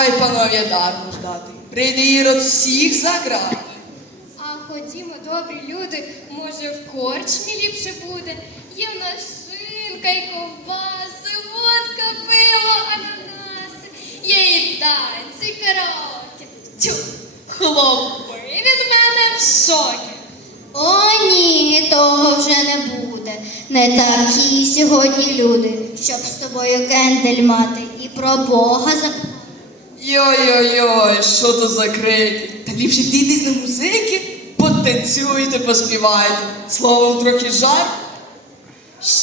Ой, панове, дармо ждати. Прийде Ірод всіх заграти. А ходімо, добрі люди, може в корчмі ліпше буде. Є в нас шинка й ковбаси, водка, пиво, ананаси, є і танці, караоке. Тю, хлопи від мене в шокі. О, ні, того вже не буде. Не такі сьогодні люди, щоб з тобою кендель мати і про Бога запитати. Йой-йой-йой, що то за крики? Та ліпше дійтесь на музики, потанцюйте, поспівайте. Словом, трохи жар.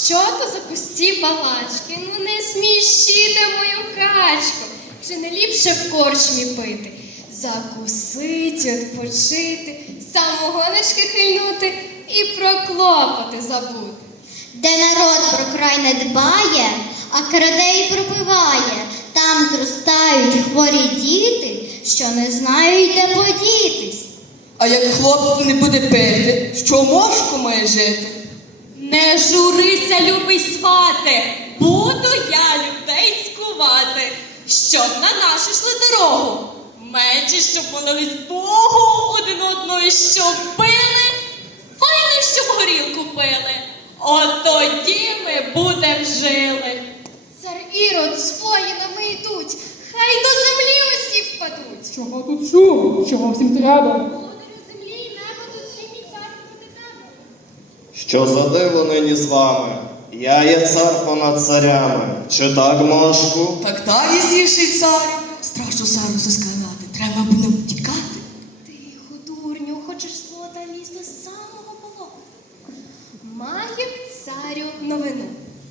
Що то за пусті балачки? Ну не смішіте мою качку. Чи не ліпше в корчмі пити? Закусить, відпочити, самогоночки хильнути і про клопоти забути. Де народ про край не дбає, а краде й пропиває. Там зростають хворі діти, що не знають, де подітись. А як хлоп не буде пити, що мошко має жити? Не журися, любий свате, буду я людей цькувати, щоб на нашу йшли дорогу. Мечі, щоб молились Богу один одного, і щоб пили, файно, щоб горілку пили. От тоді ми будем жили. Цар Ірод з йдуть, хай до землі усі впадуть. Чого тут шум? Чого всім треба? Володарю землі і неба тут всі мій цар проти тебе. Що за диво нині з вами? Я є цар понад царями. Чи так, мошку? Так та ясніший царю. Страшно сару засканати, треба буде тікати. Тихо, дурню, хочеш злота лізти з самого полону. Має царю новину.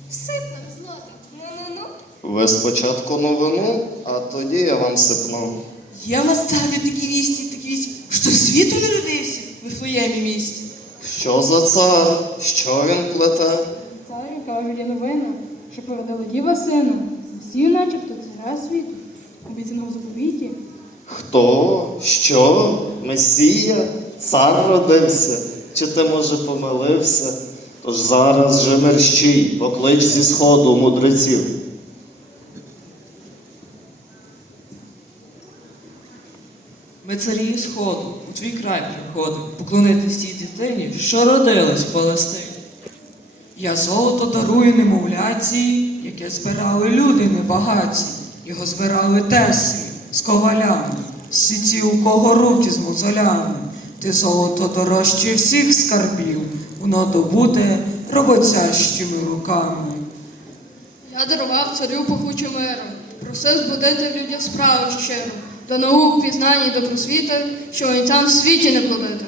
Всипнув злота. Ну-ну-ну. Ви спочатку новину, а тоді я вам сипну. Є в нас такі вісті, такі вісті, що світу не родився в Вифлеємі місті. Що за цар? Що він плете? Царю кажуть новина, що породила діва сина. Всі начебто царя світу. Обіцяного заповіті. Хто? Що? Месія? Цар родився? Чи ти, може, помилився? Тож зараз же мерщій, поклич зі сходу мудреців. Ми царі сходу, у твій край приходимо, поклонитись тій дитині, що родилась в Палестині. Я золото дарую немовляці, яке збирали люди небагаті. Його збирали теси з ковалями, всі ті, у кого руки з мозолями. Ти золото дорожче всіх скарбів, воно добуте роботящими руками. Я дарував царю пахучу миру, просив збудити в людях справу щиру, до наук, пізнань і до просвіти, що ойцям в світі не плодити.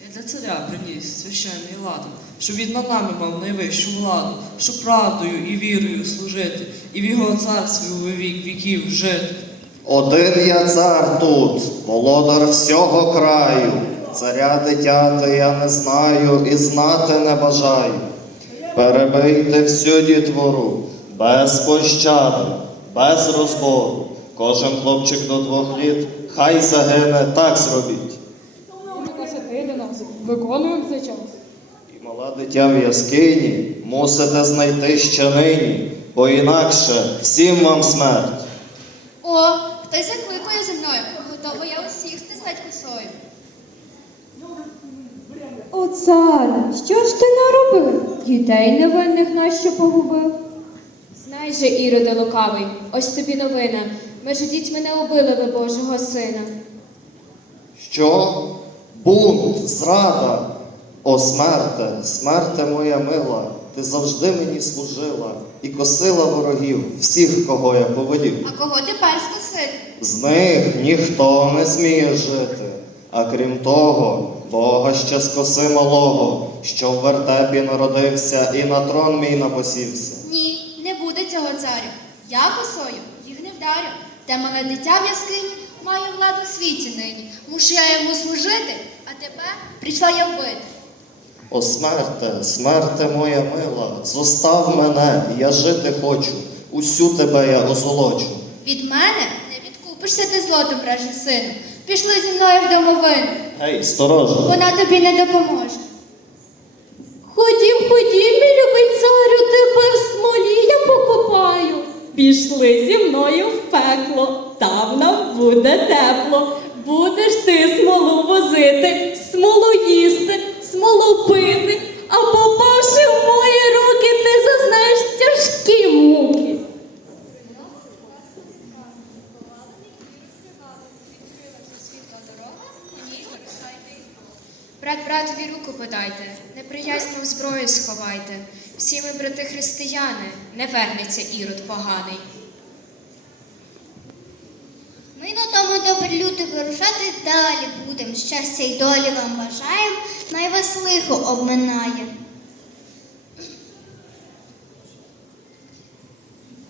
Я для царя приніс священний ладу, щоб він над нами мав найвищу владу, щоб правдою і вірою служити, і в його царстві у вік віків жити. Один я цар тут, володар всього краю. Царя дитяти я не знаю і знати не бажаю. Перебийте всю дітвору, без пощади, без розбору. Кожен хлопчик до двох літ, хай загине, так зробіть. Виконують за час. І мала дитя в яскині мусите знайти ще нині, бо інакше всім вам смерть. О, хтось закликає зі мною. Готова я усіх стиснать косою. О, цар, що ж ти наробив? Дітей невинних нащо погубив? Знай же, Іроде лукавий, ось тобі новина. Ми ж дітьми не убили ви Божого сина. Що? Бунт, зрада. О, смерте, смерте моя мила, ти завжди мені служила і косила ворогів, всіх, кого я повелів. А кого тепер скосити? З них ніхто не сміє жити. А крім того, Бога ще скоси малого, що в вертепі народився і на трон мій напосівся. Ні, не буде цього царю. Я косою їх не вдарю. Те мале дитя в яскині має владу світі нині. Мушу я йому служити, а тепер прийшла я вбити. О, смерте, смерте моя мила, зостав мене, я жити хочу, усю тебе я озолочу. Від мене не відкупишся ти злотом, вражий сину. Пішли зі мною в домовину. Гей, сторожа! Вона тобі не допоможе. Ходім, ходім, мій любий царю, тебе в смолі я покопаю. Пішли зі мною в пекло, там нам буде тепло. Будеш ти смолу возити, смолу їсти, смолу пити, а попавши в мої руки, ти зазнаєш тяжкі муки. Брат братові руку подайте, неприязну зброю сховайте. Всі ми, брати християни, не вернеться ірод поганий. Ми на тому добрі люди вирушати далі будем. Щастя й долі вам бажаєм, най вас лихо обминає.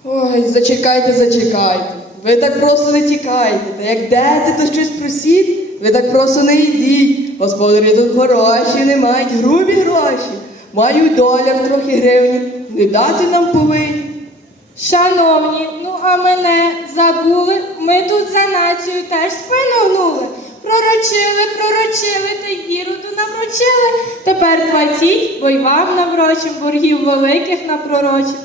Ой, зачекайте, зачекайте. Ви так просто не тікайте. Та як дете, то щось просіть, ви так просто не йдіть. Господарі тут хороші, не мають грубі гроші. Мають доляр трохи гривні, не дати нам повинні. Шановні, ну а мене забули, ми тут за націю теж спину гнули. Пророчили, пророчили, та й іроду наврочили. Тепер платіть, бо й вам наврочим, боргів великих напророчим.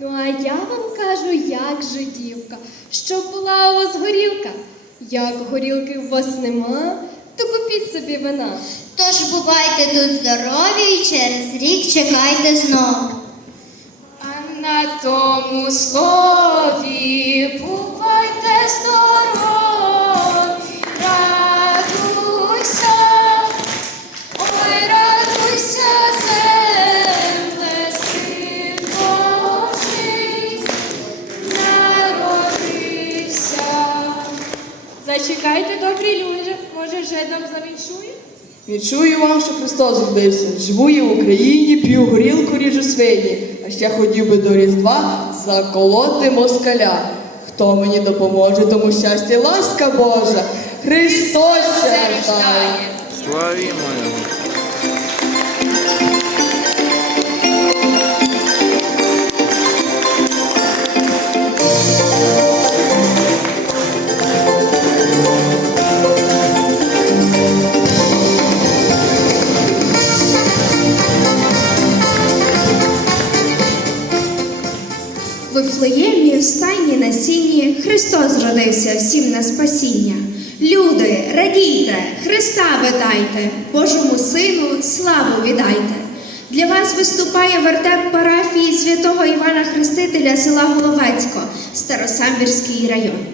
Ну а я вам кажу, як же дівка, щоб була у вас горілка. Як горілки у вас нема, то купіть собі вина. Тож бувайте тут здорові і через рік чекайте знов. А на тому слові бувайте здорові, Зачекайте, добрі люди, може вже нам завіншує? Відчую вам, що Христос родився. Живу я в Україні, п'ю горілку, ріжу свині, а ще хотів би до Різдва заколоти москаля. Хто мені допоможе, тому щастя, ласка Божа. Христос. Славімо його. Христос всім на спасіння. Люди, радійте, Христа витайте, Божому Сину славу віддайте. Для вас виступає вертеп парафії святого Івана Хрестителя села Головецько, Старосамбірський район.